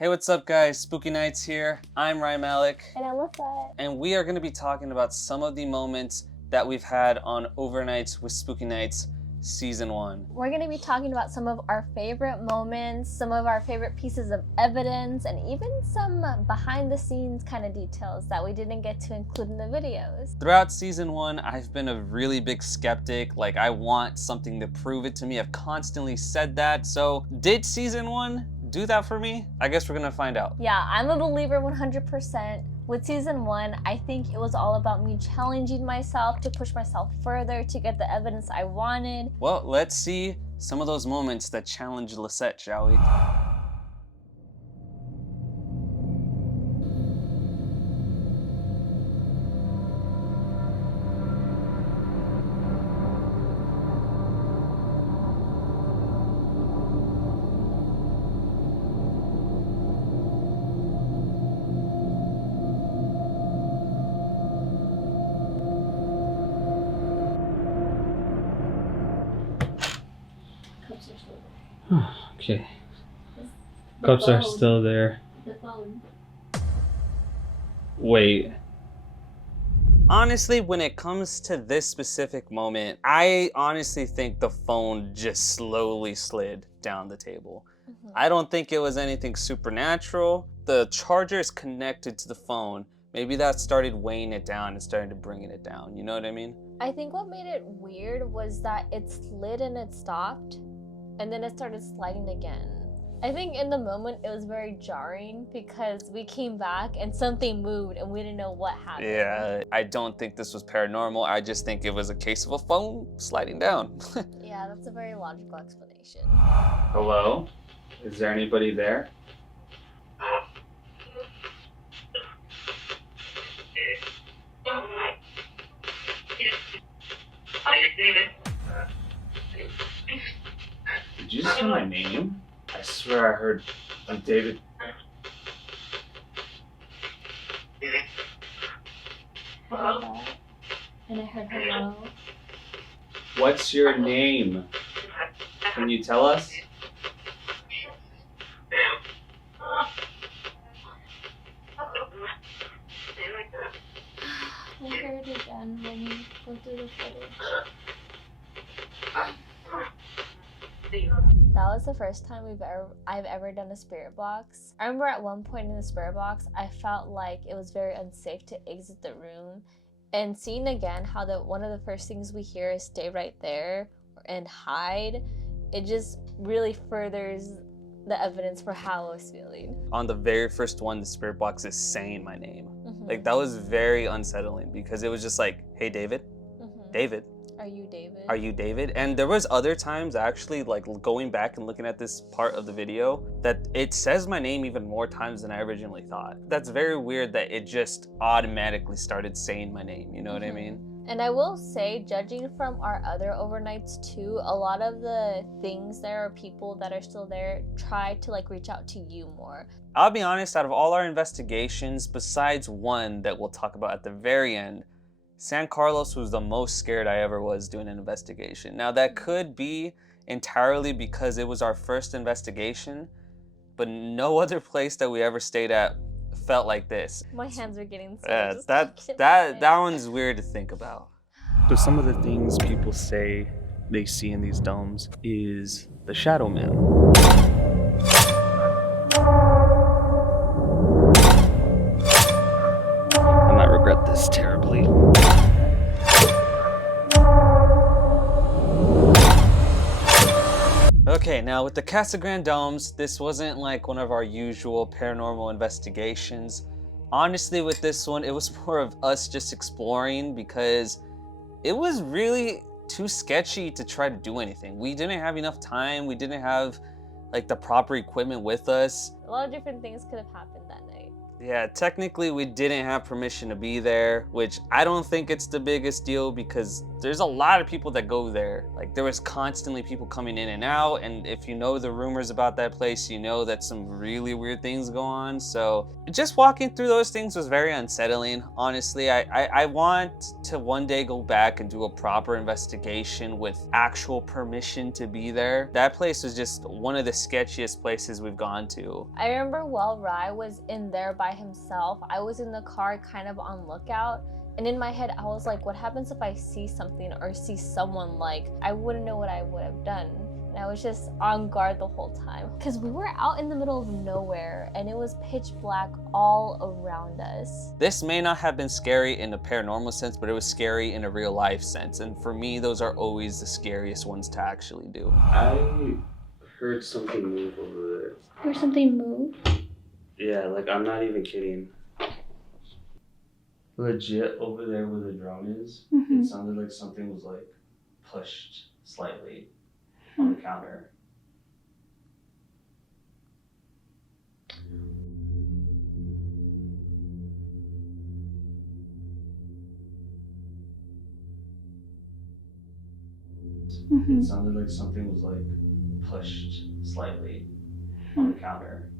Hey, what's up guys? Spooky Nights here. I'm Ryan Malik. And I'm Lisa. And we are going to be talking about some of the moments that we've had on Overnights with Spooky Nights Season 1. We're going to be talking about some of our favorite moments, some of our favorite pieces of evidence, and even some behind the scenes kind of details that we didn't get to include in the videos. Throughout Season 1, I've been a really big skeptic. Like, I want something to prove it to me. I've constantly said that. So, did Season 1 do that for me? I guess we're gonna find out. Yeah, I'm a believer 100%. With Season 1, I think it was all about me challenging myself to push myself further to get the evidence I wanted. Well, let's see some of those moments that challenged Lisette, shall we? Okay. Cups are still there. The phone. Wait. Honestly, when it comes to this specific moment, I honestly think the phone just slowly slid down the table. I don't think it was anything supernatural. The charger is connected to the phone. Maybe that started weighing it down and started to bringing it down. You know what I mean? I think what made it weird was that it slid and it stopped, and then it started sliding again. I think in the moment it was very jarring because we came back and something moved and we didn't know what happened. Yeah, I don't think this was paranormal. I just think it was a case of a phone sliding down. Yeah, that's a very logical explanation. Hello? Is there anybody there? Did you say my name? I swear I heard David. And I heard hello. What's your name? Can you tell us? I heard it again when you go through the footage. That was the first time I've ever done a spirit box. I remember at one point in the spirit box, I felt like it was very unsafe to exit the room. And seeing again how one of the first things we hear is stay right there and hide, it just really furthers the evidence for how I was feeling. On the very first one, the spirit box is saying my name. Like, that was very unsettling because it was just like, hey, David, David. Are you David? Are you David? And there was other times actually, like going back and looking at this part of the video, that it says my name even more times than I originally thought. That's very weird that it just automatically started saying my name, you know what I mean? And I will say, judging from our other overnights too, a lot of the things there are people that are still there try to like reach out to you more. I'll be honest, out of all our investigations, besides one that we'll talk about at the very end, San Carlos was the most scared I ever was doing an investigation. Now that could be entirely because it was our first investigation, but no other place that we ever stayed at felt like this. My hands are getting sore. That That one's weird to think about. So some of the things people say they see in these domes is the shadow man. I might regret this terribly. Okay, now with the Casa Grande domes, this wasn't like one of our usual paranormal investigations. Honestly, with this one, it was more of us just exploring because it was really too sketchy to try to do anything. We didn't have enough time. We didn't have like the proper equipment with us. A lot of different things could have happened that night. Yeah, technically we didn't have permission to be there, which I don't think it's the biggest deal because there's a lot of people that go there. Like there was constantly people coming in and out, and if you know the rumors about that place, you know that some really weird things go on. So just walking through those things was very unsettling. Honestly, I want to one day go back and do a proper investigation with actual permission to be there. That place was just one of the sketchiest places we've gone to. I remember while Rai was in there by himself, I was in the car kind of on lookout. And in my head, I was like, what happens if I see something or see someone? Like, I wouldn't know what I would have done. And I was just on guard the whole time. Because we were out in the middle of nowhere and it was pitch black all around us. This may not have been scary in a paranormal sense, but it was scary in a real life sense. And for me, those are always the scariest ones to actually do. I heard something move over there. Heard something move? Yeah, like I'm not even kidding. Legit over there where the drone is, Mhm. it sounded like something was like pushed slightly on the counter. Mhm. It sounded like something was like pushed slightly on the counter.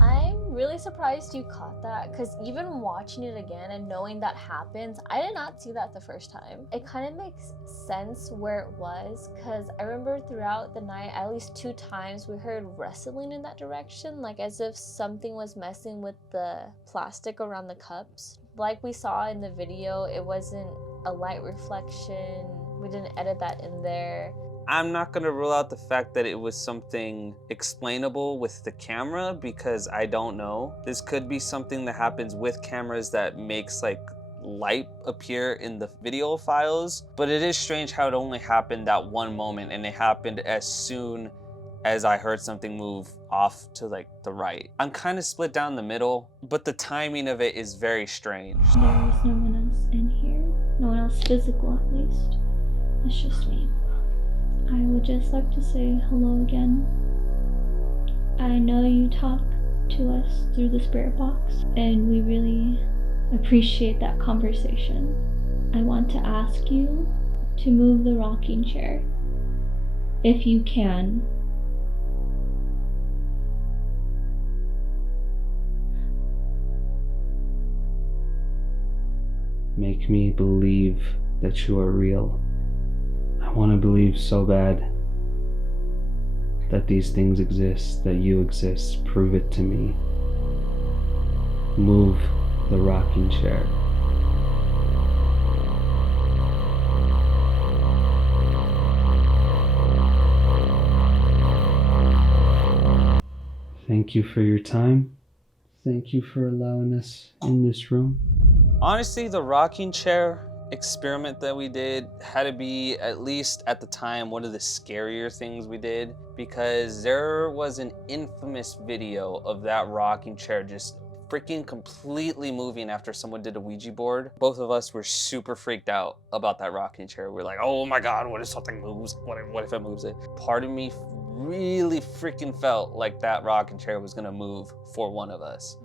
I'm really surprised you caught that because even watching it again and knowing that happens, I did not see that the first time. It kind of makes sense where it was because I remember throughout the night, at least 2 times, we heard rustling in that direction, like as if something was messing with the plastic around the cups. Like we saw in the video, it wasn't a light reflection. We didn't edit that in there. I'm not gonna rule out the fact that it was something explainable with the camera because I don't know. This could be something that happens with cameras that makes like light appear in the video files, but it is strange how it only happened that one moment and it happened as soon as I heard something move off to like the right. I'm kind of split down the middle, but the timing of it is very strange. There's no one else in here. No one else physical, at least. It's just me. I would just like to say hello again. I know you talk to us through the spirit box, and we really appreciate that conversation. I want to ask you to move the rocking chair, if you can. Make me believe that you are real. I want to believe so bad that these things exist, that you exist. Prove it to me. Move the rocking chair. Thank you for your time. Thank you for allowing us in this room. Honestly, the rocking chair experiment that we did had to be, at least at the time, one of the scarier things we did because there was an infamous video of that rocking chair just freaking completely moving after someone did a Ouija board. Both of us were super freaked out about that rocking chair. We're like, oh my God, what if something moves? What if it moves it? Part of me really freaking felt like that rocking chair was gonna move for one of us.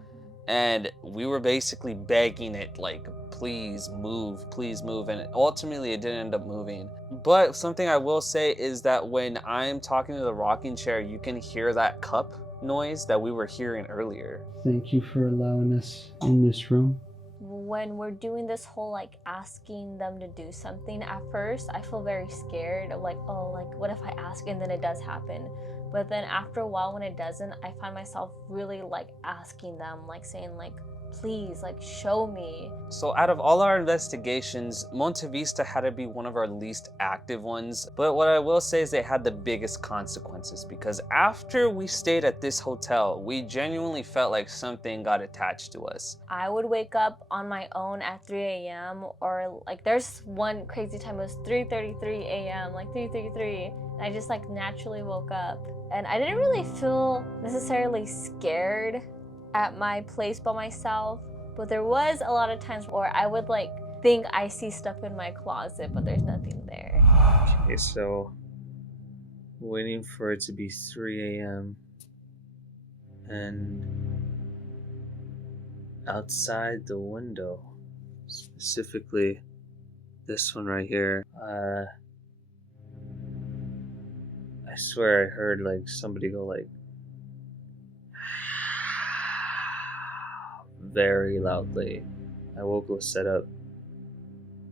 And we were basically begging it, like, please move, and ultimately it didn't end up moving. But something I will say is that when I'm talking to the rocking chair, you can hear that cup noise that we were hearing earlier. Thank you for allowing us in this room. When we're doing this whole like asking them to do something, at first I feel very scared of like, oh, like what if I ask and then it does happen? But then after a while when it doesn't, I find myself really like asking them, like saying like, please, like, show me. So out of all our investigations, Monte Vista had to be one of our least active ones. But what I will say is they had the biggest consequences, because after we stayed at this hotel, we genuinely felt like something got attached to us. I would wake up on my own at 3 a.m. or like there's one crazy time it was 3:33 a.m. like 3:33. I just like naturally woke up, and I didn't really feel necessarily scared at my place by myself, but there was a lot of times where I would like think I see stuff in my closet, but there's nothing there. Okay, so waiting for it to be 3 a.m. and outside the window, specifically this one right here, I swear I heard like somebody go like very loudly. I woke Lisette up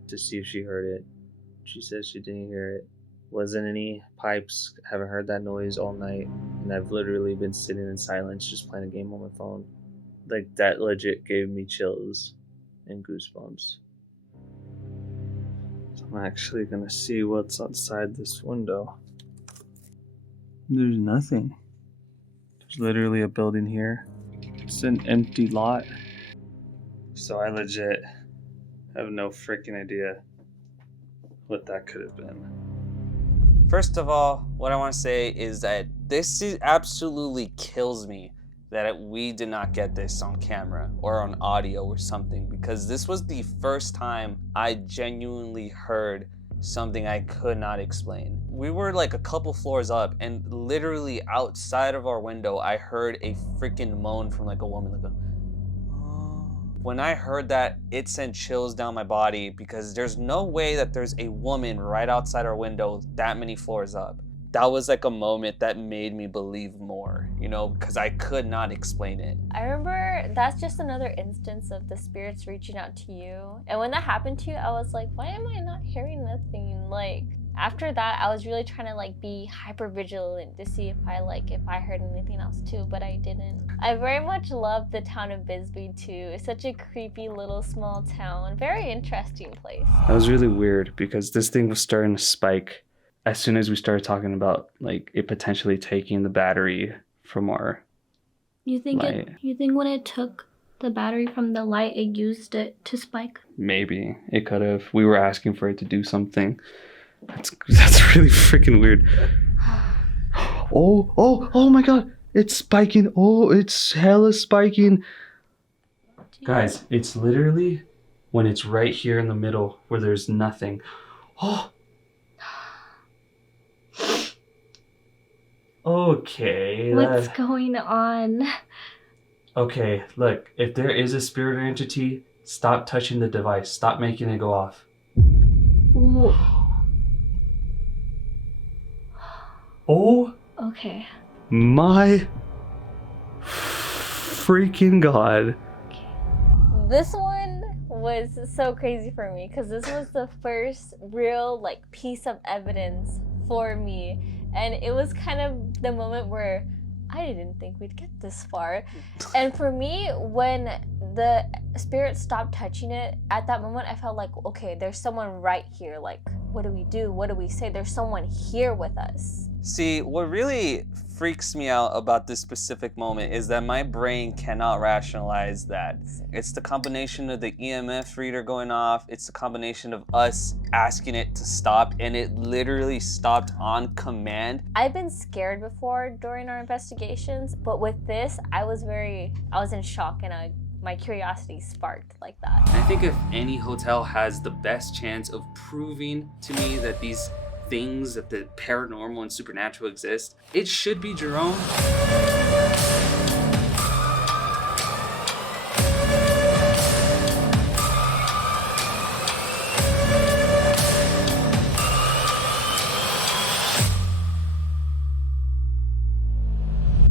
to see if she heard it. She says she didn't hear it. Wasn't any pipes. Haven't heard that noise all night, and I've literally been sitting in silence just playing a game on my phone. Like, that legit gave me chills and goosebumps. So I'm actually gonna see what's outside this window. There's nothing. There's literally a building here. It's an empty lot. So I legit have no freaking idea what that could have been. First of all, what I want to say is that absolutely kills me that we did not get this on camera or on audio or something, because this was the first time I genuinely heard something I could not explain. We were like a couple floors up, and literally outside of our window, I heard a freaking moan from like a woman, like a... When I heard that, it sent chills down my body, because there's no way that there's a woman right outside our window that many floors up. That was like a moment that made me believe more, you know, because I could not explain it. I remember that's just another instance of the spirits reaching out to you. And when that happened to you, I was like, why am I not hearing nothing? Like, after that, I was really trying to like be hyper vigilant to see if I heard anything else too, but I didn't. I very much love the town of Bisbee too. It's such a creepy little small town, very interesting place. That was really weird, because this thing was starting to spike as soon as we started talking about like it potentially taking the battery from our light. You think when it took the battery from the light, it used it to spike? Maybe it could have. We were asking for it to do something. That's really freaking weird. Oh my god, it's spiking. Oh, it's hella spiking. Guys, it's literally when it's right here in the middle where there's nothing. Oh. Okay. What's going on? Okay, look, if there is a spirit or entity, stop touching the device. Stop making it go off. Ooh. Oh Okay. my freaking god. This one was so crazy for me because this was the first real like piece of evidence for me, and it was kind of the moment where I didn't think we'd get this far. And for me, when the spirit stopped touching it, at that moment I felt like, okay, there's someone right here. Like, what do we do? What do we say? There's someone here with us. See, what really freaks me out about this specific moment is that my brain cannot rationalize that. It's the combination of the EMF reader going off, it's the combination of us asking it to stop, and it literally stopped on command. I've been scared before during our investigations, but with this, I was in shock, and my curiosity sparked like that. I think if any hotel has the best chance of proving to me that these things, that the paranormal and supernatural exist, it should be Jerome.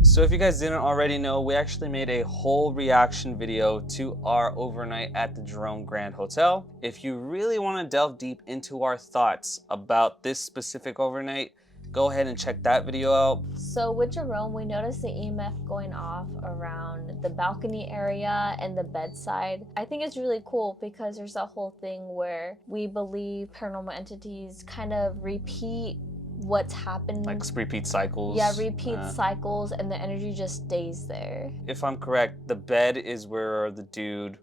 So if you guys didn't already know, we actually made a whole reaction video to our overnight at the Jerome Grand Hotel. If you really want to delve deep into our thoughts about this specific overnight, Go ahead and check that video out. So with Jerome, we noticed the EMF going off around the balcony area and the bedside. I think it's really cool because there's a whole thing where we believe paranormal entities kind of repeat what's happened. Like repeat cycles. Yeah, repeat cycles, and the energy just stays there. If I'm correct, the bed is where the dude,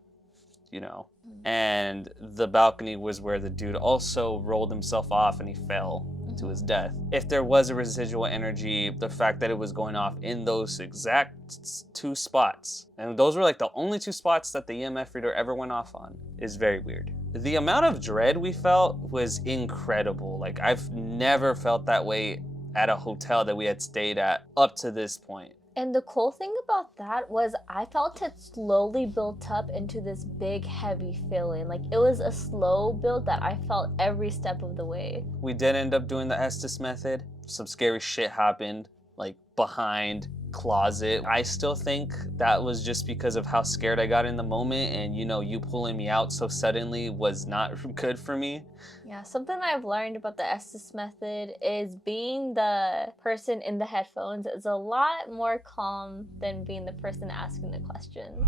you know, and the balcony was where the dude also rolled himself off and he fell to his death. If there was a residual energy, the fact that it was going off in those exact 2 spots, and those were like the only 2 spots that the EMF reader ever went off on, is very weird. The amount of dread we felt was incredible. Like, I've never felt that way at a hotel that we had stayed at up to this point. And the cool thing about that was I felt it slowly built up into this big, heavy feeling. Like, it was a slow build that I felt every step of the way. We did end up doing the Estes method. Some scary shit happened, like behind closet. I still think that was just because of how scared I got in the moment, and you know, you pulling me out so suddenly was not good for me. Yeah, something I've learned about the Estes method is being the person in the headphones is a lot more calm than being the person asking the questions.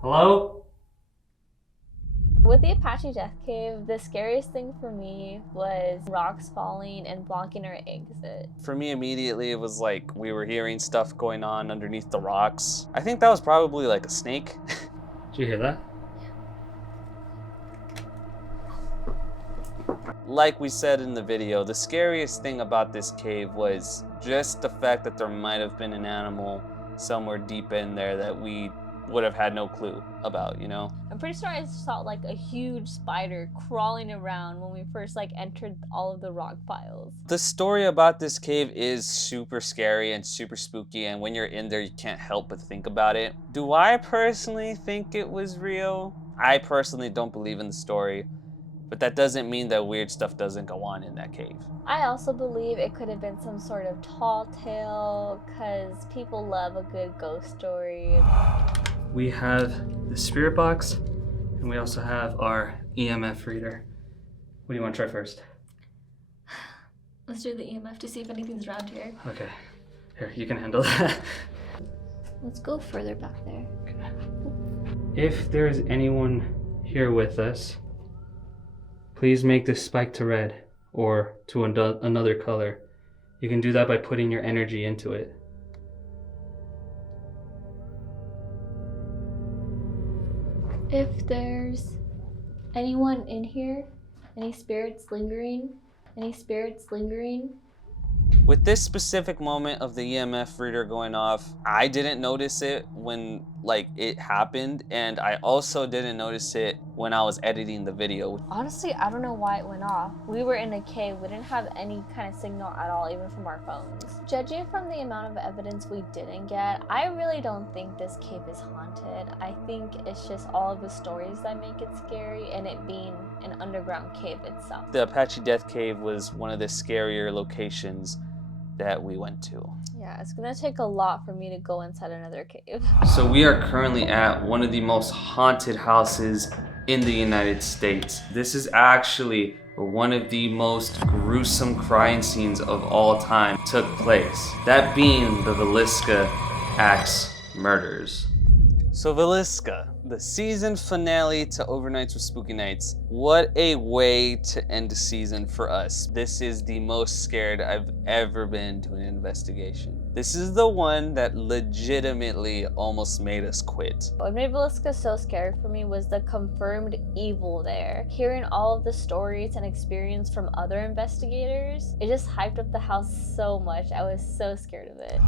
Hello? With the Apache Death Cave, the scariest thing for me was rocks falling and blocking our exit. For me, immediately, it was like we were hearing stuff going on underneath the rocks. I think that was probably like a snake. Did you hear that? Like we said in the video, the scariest thing about this cave was just the fact that there might have been an animal somewhere deep in there that we would have had no clue about, you know? I'm pretty sure I saw like a huge spider crawling around when we first like entered all of the rock piles. The story about this cave is super scary and super spooky, and when you're in there, you can't help but think about it. Do I personally think it was real? I personally don't believe in the story, but that doesn't mean that weird stuff doesn't go on in that cave. I also believe it could have been some sort of tall tale, because people love a good ghost story. We have the spirit box, and we also have our EMF reader. What do you want to try first? Let's do the EMF to see if anything's around here. Okay. Here, you can handle that. Let's go further back there. If there is anyone here with us, please make this spike to red or to another color. You can do that by putting your energy into it. If there's anyone in here, any spirits lingering, With this specific moment of the EMF reader going off, I didn't notice it when like it happened, and I also didn't notice it when I was editing the video. Honestly, I don't know why it went off. We were in a cave. We didn't have any kind of signal at all, even from our phones. Judging from the amount of evidence we didn't get, I really don't think this cave is haunted. I think it's just all of the stories that make it scary, and it being an underground cave itself. The Apache Death Cave was one of the scarier locations that we went to. Yeah, it's gonna take a lot for me to go inside another cave. So we are currently at one of the most haunted houses in the United States. This is actually where one of the most gruesome crime scenes of all time took place. That being the Villisca Axe murders. So Villisca, the season finale to Overnights with Spooky Nights. What a way to end the season for us. This is the most scared I've ever been to an investigation. This is the one that legitimately almost made us quit. What made Villisca so scary for me was the confirmed evil there. Hearing all of the stories and experience from other investigators, it just hyped up the house so much. I was so scared of it.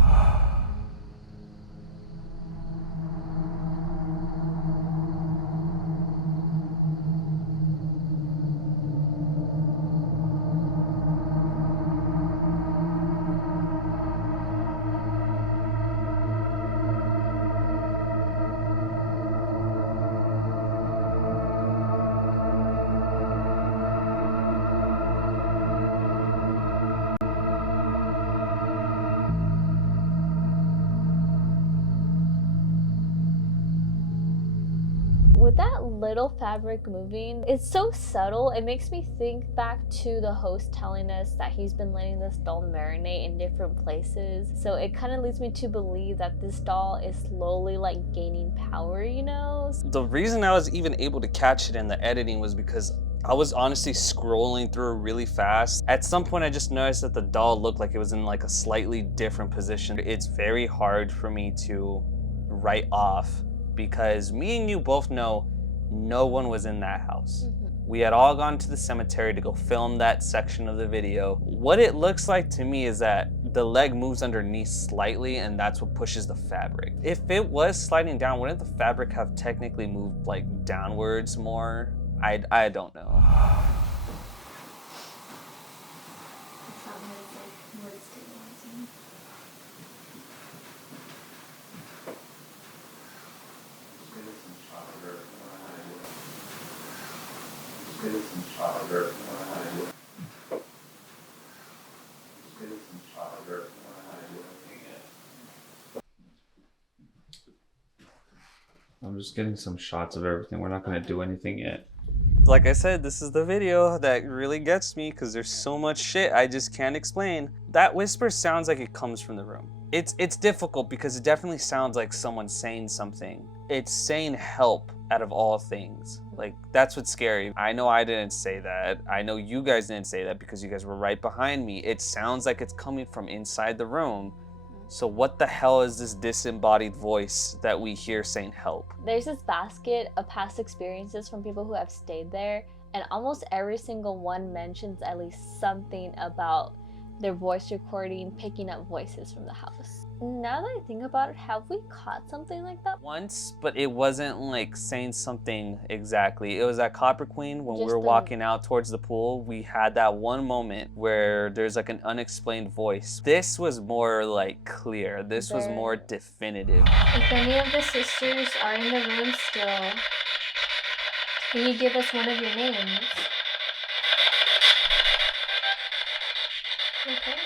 With that little fabric moving, it's so subtle. It makes me think back to the host telling us that he's been letting this doll marinate in different places. So it kind of leads me to believe that this doll is slowly like gaining power, you know? The reason I was even able to catch it in the editing was because I was honestly scrolling through really fast. At some point I just noticed that the doll looked like it was in like a slightly different position. It's very hard for me to write off because me and you both know no one was in that house. We had all gone to the cemetery to go film that section of the video. What it looks like to me is that the leg moves underneath slightly and that's what pushes the fabric. If it was sliding down, wouldn't the fabric have technically moved like downwards more? I don't know. I'm just getting some shots of everything. We're not gonna do anything yet. Like I said, this is the video that really gets me because there's so much shit I just can't explain. That whisper sounds like it comes from the room. It's difficult because it definitely sounds like someone saying something. It's saying help out of all things. Like, that's what's scary. I know I didn't say that. I know you guys didn't say that because you guys were right behind me. It sounds like it's coming from inside the room. So what the hell is this disembodied voice that we hear saying help? There's this basket of past experiences from people who have stayed there, and almost every single one mentions at least something about their voice recording picking up voices from the house. Now that I think about it, have we caught something like that? Once, but it wasn't like saying something exactly. It was at Copper Queen when we were Just walking out towards the pool. We had that one moment where there's like an unexplained voice. This was more like clear. This was more definitive. If any of the sisters are in the room still, can you give us one of your names? Okay.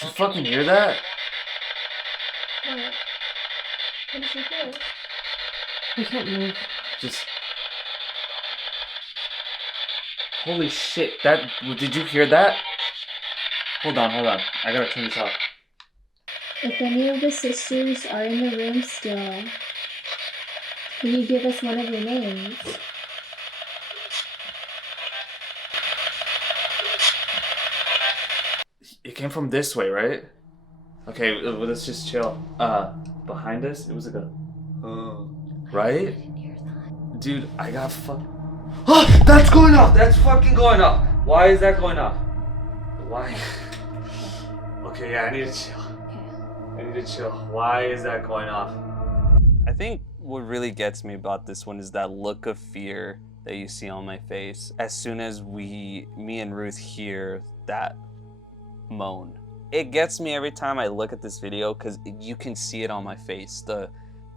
Did you fucking hear that? What? What did you hear? I can't move. Just. Holy shit! Did you hear that? Hold on. I gotta turn this off. If any of the sisters are in the room still, can you give us one of your names? It came from this way, right? Okay, let's just chill. Behind us, it was like a, right? I didn't hear that. Dude, I got Oh, that's going off. That's fucking going off. Why is that going off? Why? Okay, yeah, I need to chill. Okay. I need to chill. Why is that going off? I think what really gets me about this one is that look of fear that you see on my face as soon as me and Ruth hear that moan. It gets me every time I look at this video because you can see it on my face. The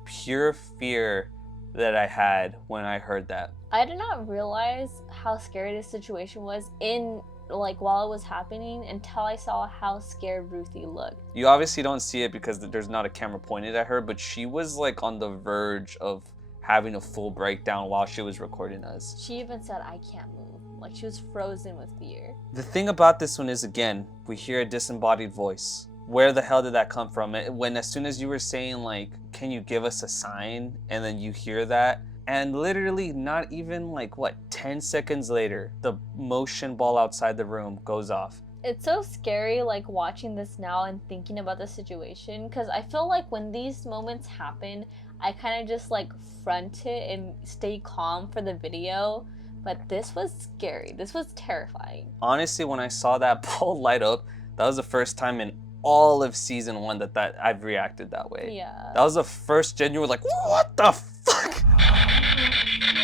pure fear that I had when I heard that. I did not realize how scary this situation was while it was happening until I saw how scared Ruthie looked. You obviously don't see it because there's not a camera pointed at her, but she was like on the verge of having a full breakdown while she was recording us. She even said, "I can't move." Like, she was frozen with fear. The thing about this one is, again, we hear a disembodied voice. Where the hell did that come from? When as soon as you were saying like, can you give us a sign? And then you hear that, and literally not even like, 10 seconds later, the motion ball outside the room goes off. It's so scary, like, watching this now and thinking about the situation, because I feel like when these moments happen, I kind of just like front it and stay calm for the video. But this was scary. This was terrifying. Honestly, when I saw that ball light up, that was the first time in all of season 1 that I've reacted that way. Yeah. That was the first genuine like, what the fuck?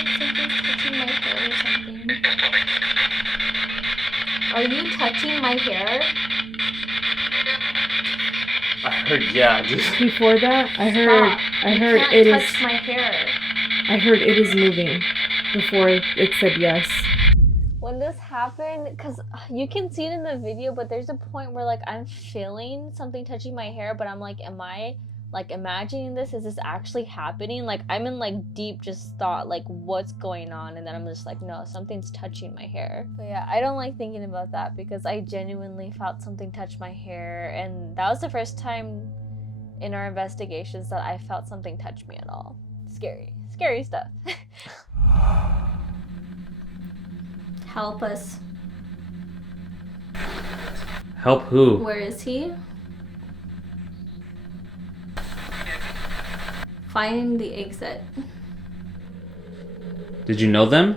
Something's touching my hair or something. Are you touching my hair? I heard, yeah. Before that, I heard Stop. it You is. can't touch my hair. I heard it is moving. Before it said yes. When this happened, because you can see it in the video, but there's a point where like I'm feeling something touching my hair, but I'm like, am I like imagining this. Is this actually happening? Like I'm in like deep just thought, like what's going on, and then I'm just like, no, something's touching my hair. But yeah, I don't like thinking about that because I genuinely felt something touch my hair, and that was the first time in our investigations that I felt something touch me at all. Scary stuff. Help us. Help who? Where is he? Finding the exit. Did you know them?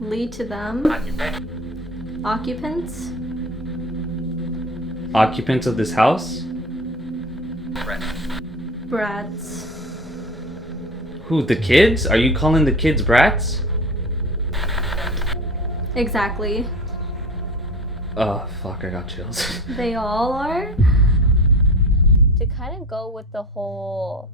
Lead to them. Occupants. Occupants of this house? Brats. Who, the kids? Are you calling the kids brats? Exactly. Oh, fuck, I got chills. They all are. To kind of go with the whole,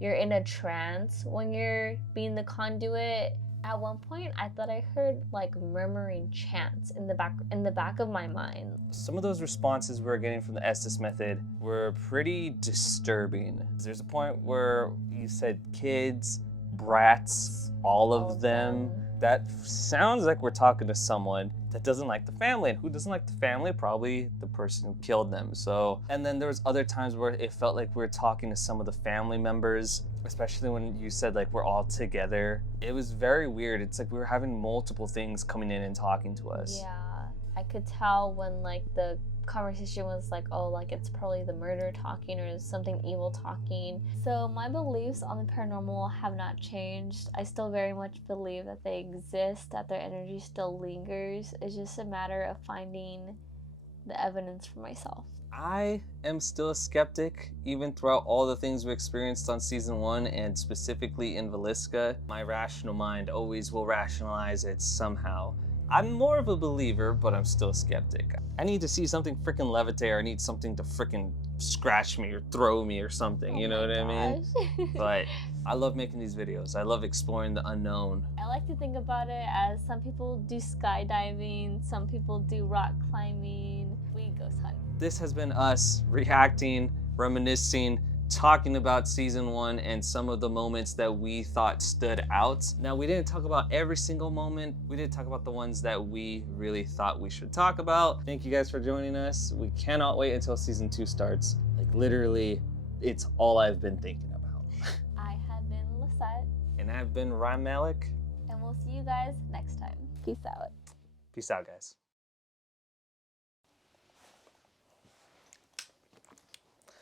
you're in a trance when you're being the conduit. At one point, I thought I heard like murmuring chants in the back of my mind. Some of those responses we were getting from the Estes method were pretty disturbing. There's a point where you said kids, brats, all of them. That sounds like we're talking to someone that doesn't like the family. And who doesn't like the family? Probably the person who killed them. So, and then there was other times where it felt like we were talking to some of the family members, especially when you said like we're all together. It was very weird. It's like we were having multiple things coming in and talking to us. Yeah, I could tell when like the conversation was like, oh, like it's probably the murder talking or something evil talking. So my beliefs on the paranormal have not changed. I still very much believe that they exist, that their energy still lingers. It's just a matter of finding the evidence for myself. I am still a skeptic, even throughout all the things we experienced on season 1 and specifically in Villisca. My rational mind always will rationalize it somehow. I'm more of a believer, but I'm still a skeptic. I need to see something freaking levitate, or I need something to freaking scratch me or throw me or something, you know what I mean? But I love making these videos. I love exploring the unknown. I like to think about it as some people do skydiving, some people do rock climbing, we ghost hunt. This has been us reacting, reminiscing, talking about season 1 and some of the moments that we thought stood out. Now, we didn't talk about every single moment. We did talk about the ones that we really thought we should talk about. Thank you guys for joining us. We cannot wait until season 2 starts. Like literally, it's all I've been thinking about. I have been Lisette. And I've been Ryan Malik. And we'll see you guys next time. Peace out. Peace out, guys.